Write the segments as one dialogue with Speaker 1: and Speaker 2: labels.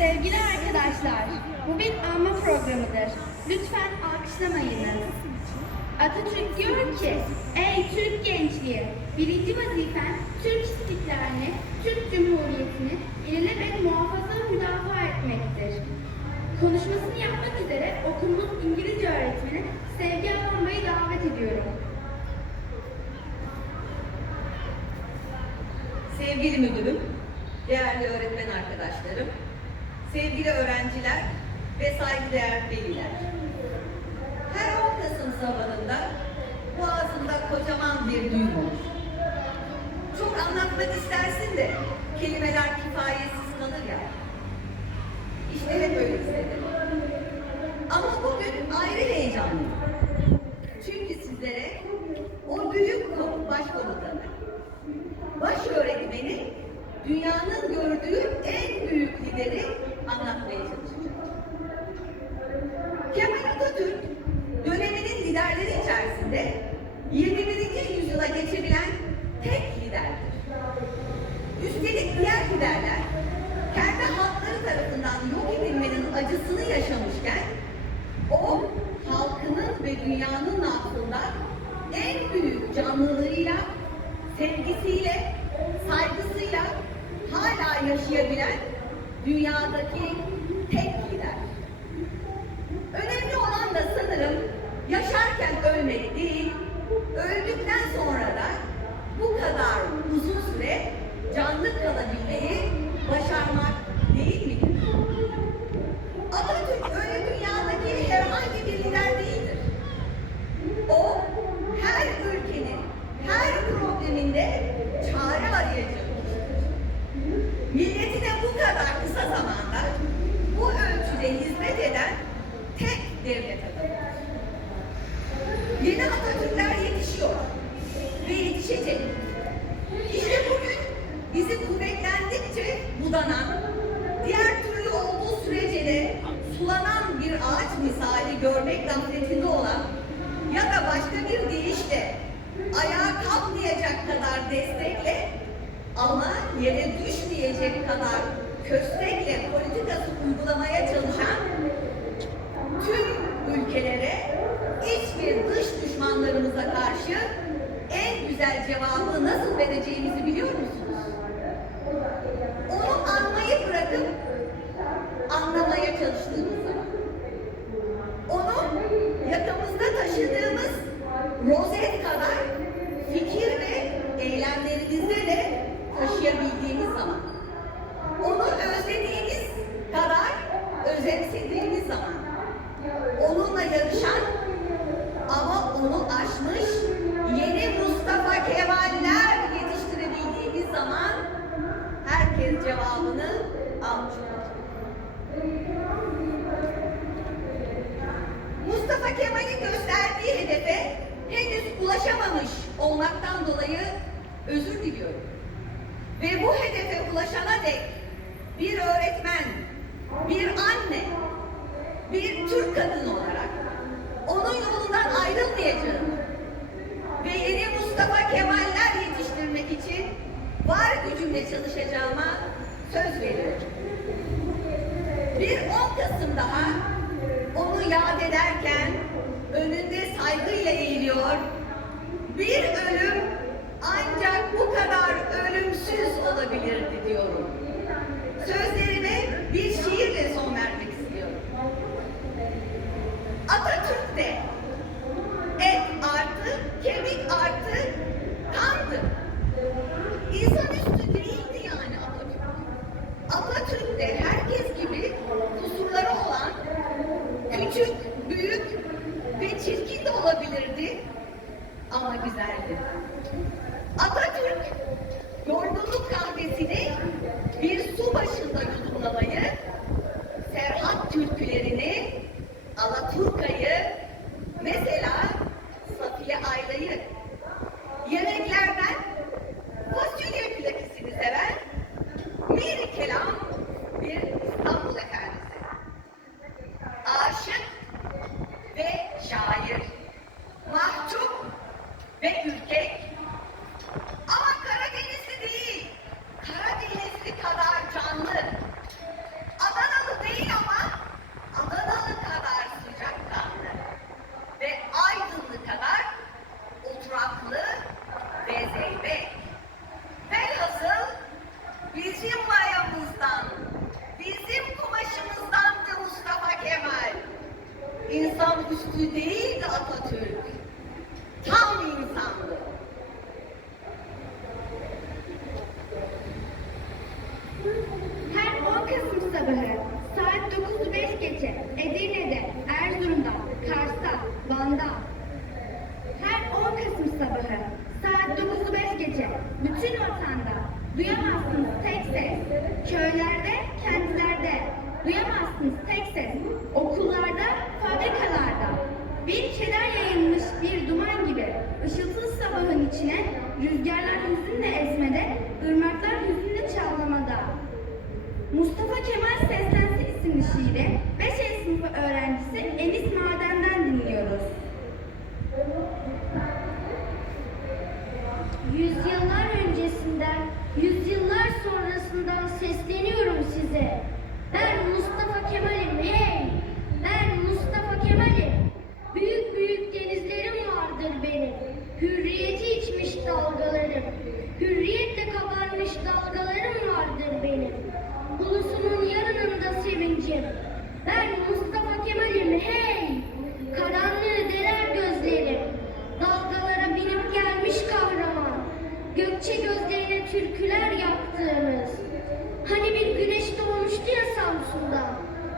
Speaker 1: Sevgili arkadaşlar, bu bir anma programıdır. Lütfen alkışlamayınız. Atatürk diyor ki, ey Türk gençliği, birinci vazifen Türk istiklalini, Türk Cumhuriyeti'ni ilelebet muhafaza müdafaa etmektir. Konuşmasını yapmak üzere okulumuz İngilizce öğretmeni Sevgi Alanbay'ı davet ediyorum.
Speaker 2: Sevgili müdürüm, değerli öğretmen arkadaşlarım, sevgili öğrenciler ve saygıdeğer veliler. Her 10 Kasım sabahında boğazında kocaman bir düğün olur. Çok anlatmak istersin de kelimeler kifayetsiz kalır ya. İşte hep öyle istedim. Ama bugün ayrı heyecanlıyım. Çünkü sizlere o büyük kop başkomutanı, baş öğretmeni dünyanın gördüğü en büyük lideri anlatmaya çalışacağım. Kemal Atatürk döneminin liderleri içerisinde 21. yüzyıla geçebilen tek liderdir. Üstelik diğer liderler kendi halkları tarafından yok edilmenin acısını yaşamışken o halkının ve dünyanın aklında en büyük canlılığıyla, sevgisiyle, saygısıyla hala yaşayabilen dünyadaki tek lider. Önemli olan da sanırım yaşarken ölmek değil, öldükten sonra da bu kadar uzun süre canlı kalabilmeyi başarmak değil mi? Atatürk öyle dünyadaki herhangi bir lider değildir. O her ülkenin her probleminde çare arayacak. Milletine bu kadar kısa zamanda bu ölçüde hizmet eden tek devlet adamıdır. Yeni Atatürkler yetişiyor ve yetişecek. İşte bugün bizi kuvvetlendikçe budanan, diğer türlü olduğu sürece de sulanan bir ağaç misali görmek gafletinde olan ya başka bir deyişle ayağa kalkmayacak kadar destekle ama yere düşmeyecek kadar köstekle politikası uygulamaya çalışan tüm ülkelere iç ve dış düşmanlarımıza karşı en güzel cevabı nasıl vereceğimizi biliyor musunuz? Onu anmayı bırakıp anlamaya çalıştığımız Mustafa Kemal'in gösterdiği hedefe henüz ulaşamamış olmaktan dolayı özür diliyorum. Ve bu hedefe ulaşana dek bir öğretmen, bir anne, bir Türk kadını olarak onun yolundan ayrılmayacağım. Ve yeni Mustafa Kemaller yetiştirmek için var gücümle çalışacağıma söz veriyorum. Bir 10 Kasım daha onu yad ederken Bir ölüm ancak bu kadar ölümsüz olabilirdi diyorum. Sözlerime bir şiirle son vermek istiyorum. Atatürk de et artı, kemik artı, kandı. İnsanüstü değildi yani Atatürk. Atatürk de herkes gibi kusurları olan küçük, büyük ve çirkin de olabilirdi ama güzeldi. insan üstü değildi Atatürk. Tam insandı.
Speaker 1: Her 10 Kasım sabahı saat 9.05 geçe Edirne'de, Erzurum'da, Kars'ta, Van'da her 10 Kasım sabahı saat 9.05 geçe bütün ortamda duyamazsınız tek ses. Köylerde, kentlerde duyamazsınız tek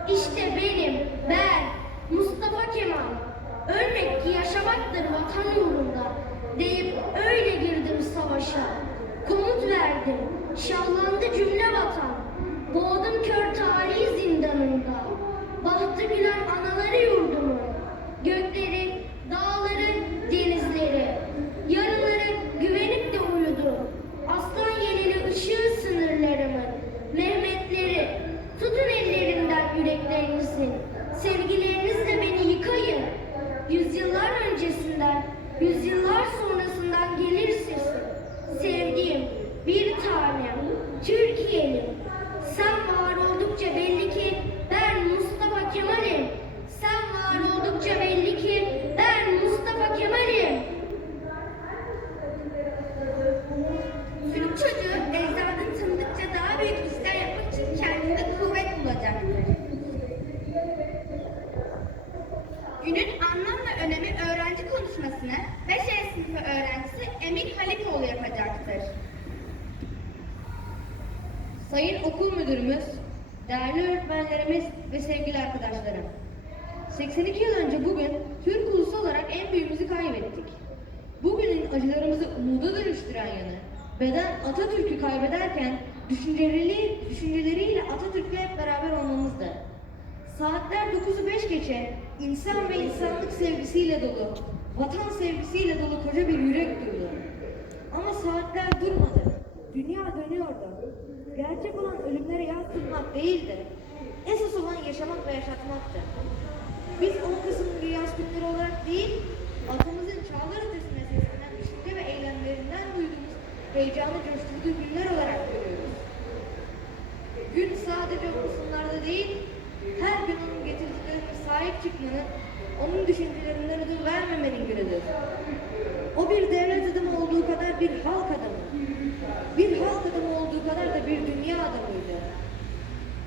Speaker 3: İşte benim, ben, Mustafa Kemal. Ölmek ki yaşamaktır vatan uğrunda. Deyip öyle girdim savaşa. Komut verdim, şahlandı cümle vatan. Doğdum kör tarihi zindanında. Bahtı gülen
Speaker 4: 82 yıl önce bugün Türk ulusu olarak en büyüğümüzü kaybettik. Bugünün acılarımızı umuda dönüştüren yanı, beden Atatürk'ü kaybederken düşünceleri, düşünceleriyle Atatürk'le hep beraber olmamızdı. Saatler 9'u 5 geçe insan ve insanlık sevgisiyle dolu, vatan sevgisiyle dolu koca bir yürek duydu. Ama saatler durmadı. Dünya dönüyordu. Gerçek olan ölümlere yas tutmak değildi. Esas olan yaşamak ve yaşatmaktı. Biz 10 Kasım Dünya Günleri olarak değil, atamızın çağlar ötesine seslenen düşünce ve eylemlerinden duyduğumuz heyecanı coşturduğu günler olarak görüyoruz. Gün sadece o kısımlarda değil, her gün onun getirdiklerine sahip çıkmanın, onun düşüncelerinden ödün vermemenin günüdür. O bir devlet adamı olduğu kadar bir halk adamı. Bir halk adamı olduğu kadar da bir dünya adamıydı.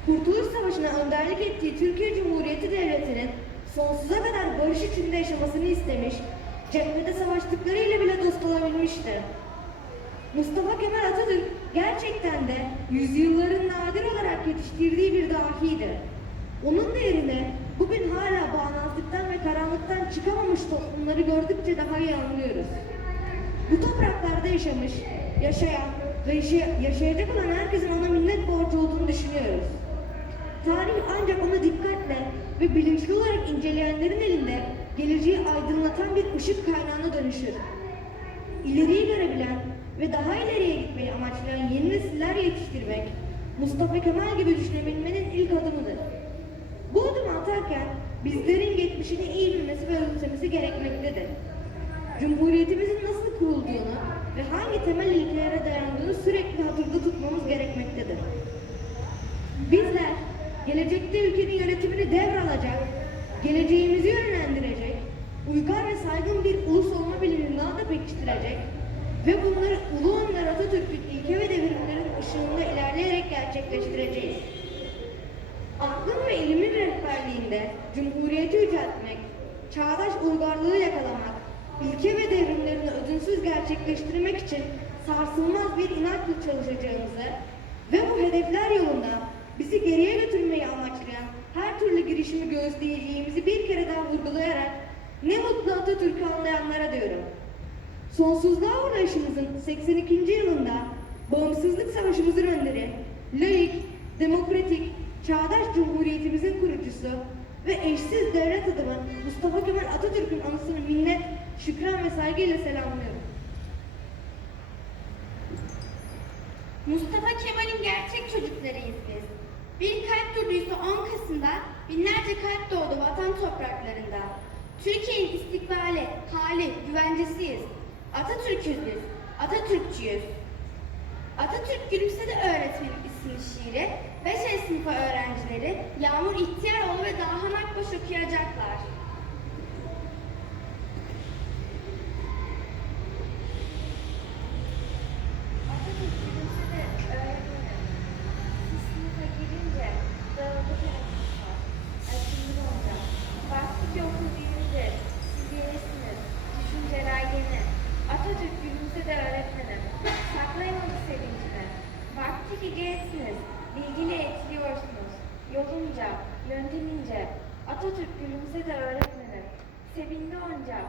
Speaker 4: Kurtuluş Savaşı'na önderlik ettiği Türkiye Cumhuriyeti Devleti'nin sonsuza kadar barış içinde yaşamasını istemiş, cephede savaştıklarıyla bile dost olabilmişti. Mustafa Kemal Atatürk gerçekten de yüzyılların nadir olarak yetiştirdiği bir dahiydi. Onun değerini bugün hala bağnazlıktan ve karanlıktan çıkamamış toplumları gördükçe daha iyi anlıyoruz. Bu topraklarda yaşamış, yaşayan ve yaşay- yaşayacak olan herkesin ona minnet borcu olduğunu düşünüyoruz. Tarih ancak onu dikkatle ve bilinçli olarak inceleyenlerin elinde geleceği aydınlatan bir ışık kaynağına dönüşür. İleriyi görebilen ve daha ileriye gitmeyi amaçlayan yeni nesiller yetiştirmek, Mustafa Kemal gibi düşünebilmenin ilk adımıdır. Bu adımı atarken bizlerin geçmişini iyi bilmesi ve özümsemesi gerekmektedir. Cumhuriyetimizin nasıl kurulduğunu ve hangi temel ilkelere dayandığını sürekli hatırda tutmamız gerekmektedir. Bizler gelecekte ülkenin yönetimini devralacak, geleceğimizi yönlendirecek, uygar ve saygın bir ulus olma bilimini da pekiştirecek ve bunları Ulu Önder Atatürk'ün ilke ve devrimlerin ışığında ilerleyerek gerçekleştireceğiz. Aklın ve ilimin rehberliğinde Cumhuriyeti yüceltmek, çağdaş uygarlığı yakalamak, ilke ve devrimlerini ödünsüz gerçekleştirmek için sarsılmaz bir inatla çalışacağımızı ve bu hedefler yolunda bizi geriye götürmeyi amaçlayan her türlü girişimi göğüsleyeceğimizi bir kere daha vurgulayarak ne mutlu Atatürk'ü anlayanlara diyorum. Sonsuzluğa uğraşımızın 82. yılında bağımsızlık savaşımızın önderi, laik, demokratik, çağdaş cumhuriyetimizin kurucusu ve eşsiz devlet adamı Mustafa Kemal Atatürk'ün anısını minnet, şükran ve saygıyla selamlıyorum.
Speaker 1: Mustafa Kemal'in gerçek çocuklarıyız biz. Bir kalp durduysa 10 Kasım'da binlerce kalp doğdu vatan topraklarında. Türkiye'nin istikbali, hali, güvencesiyiz. Atatürk'üz biz, Atatürkçüyüz. Atatürk Gülümsedi Öğretmenim isimli şiiri 5. sınıfa öğrencileri Yağmur İhtiyaroğlu ve Dahan Akbaş okuyacaklar.
Speaker 5: Atatürk gülümsedi öğretmenim. Siz sınıfa girince dağıldı prensesler. Açıldı hocam. Baktı ki okul büyüdü. Siz yenisiniz. Düşünceler yeni. Atatürk gülümsedi öğretmenim. Saklayamadı sevincini. Baktı ki gençsiniz. Bilgiyle etiliyorsunuz. Yolunca, yöntemince. Atatürk gülümsedi öğretmenim. Sevindi onca.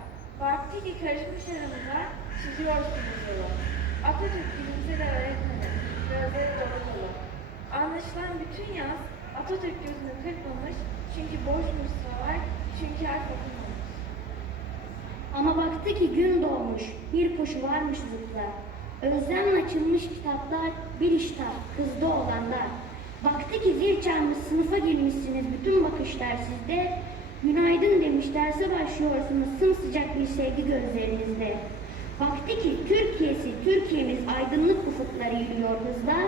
Speaker 5: Baktı ki karışmış aramıza. Çiziyorsunuz yolu. Atatürk gülümsedi öğretmenim. Gözleri dolu dolu. Anlaşılan bütün yaz Atatürk gözünü kırpmamış. Çünkü boşmuş sıralar. Çünkü harf okumamış.
Speaker 3: Ama baktı ki gün doğmuş, bir koşu varmış zıpla. Özlemle açılmış kitaplar, bir iştah, hızlı olanlar. Baktı ki zil çalmış, sınıfa girmişsiniz, bütün bakışlar sizde. Günaydın demiş, derse başlıyorsunuz, sımsıcak bir sevgi gözlerinizde. Baktı ki Türkiye'si, Türkiye'miz aydınlık ufukları yürüyor hızla.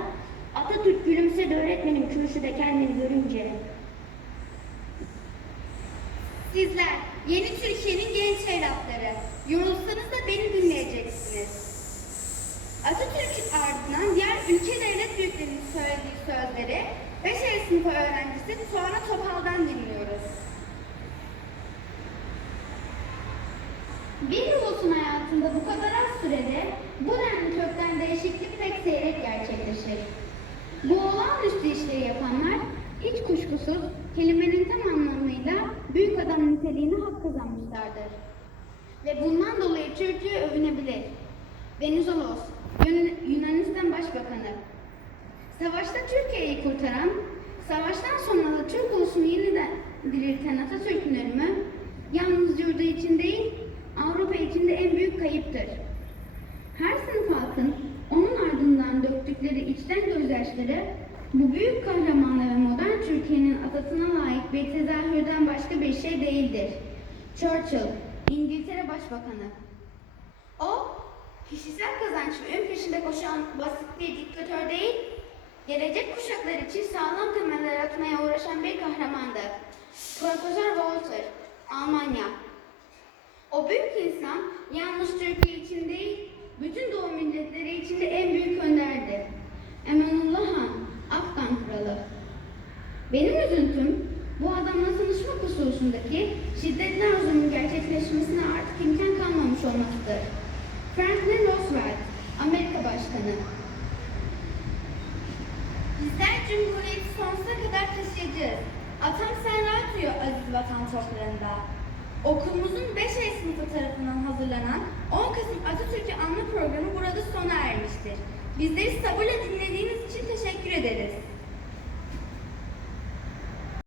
Speaker 3: Atatürk gülümsedi öğretmenim kürsüde kendini görünce.
Speaker 1: Sizler niteliğine hak kazanmışlardır. Ve bundan dolayı Türkiye övünebilir. Venizelos, Yun- Yunanistan Başbakanı. Savaşta Türkiye'yi kurtaran, savaştan sonra da Türk ulusunu yeniden dirilten Atatürk'ün ölümü yalnız yurdu için değil, Avrupa için de en büyük kayıptır. Her sınıf halkın onun ardından döktükleri içten gözyaşları bu büyük kahramanla ve modern Türkiye'nin atasına layık bir tezahürden başka bir şey değildir. Churchill, İngiltere Başbakanı. O, kişisel kazanç ve ön peşinde koşan basit bir diktatör değil, gelecek kuşaklar için sağlam temeller atmaya uğraşan bir kahramandı. Profesör Walter, Almanya. O büyük insan yalnız Türkiye için değil, bütün Doğu milletleri için de en büyük önderdi. Emanullah Han, Afgan kralı. Benim üzüntüm bu adamla tanışmak hususundaki şiddetli arzumun gerçekleşmesine artık imkan kalmamış olmasıdır. Franklin Roosevelt, Amerika Başkanı. Bizler Cumhuriyeti sonsuza kadar taşıyacağız. Atam sen rahat uyu aziz vatan toprağında. Okulumuzun 5 A sınıfı tarafından hazırlanan 10 Kasım Atatürk'ü anma programı burada sona ermiştir. Bizleri sabırla dinlediğiniz için teşekkür ederiz.